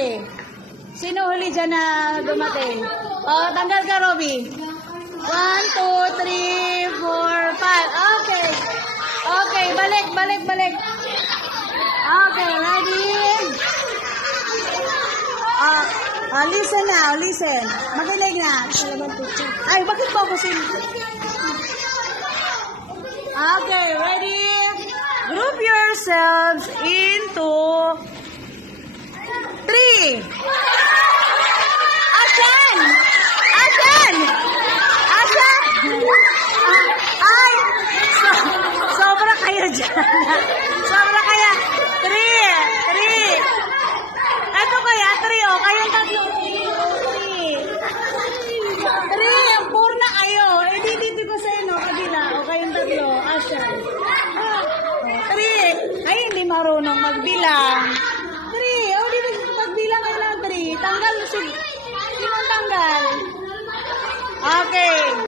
huli? Sino huli dyan na dumating? O, tanggal ka, Robby. 1, 2, 3, 4, 5. Okay. Okay, balik. Okay, ready? Listen now, listen. Makinig na. Ay, bakit ba ako Okay, ready? Group yourselves into 3. Action! Ay! Sobra kayo dyan. Sobra kaya. 3. Ito kaya, 3 o. Kayong tatlo. 3. Purna kayo. Dito ko sa inyo. Kabila. O kayong tatlo. Action. 3. Ay, hindi marunong magbilang.